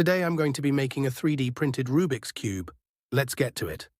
Today I'm going to be making a 3D printed Rubik's Cube. Let's get to it.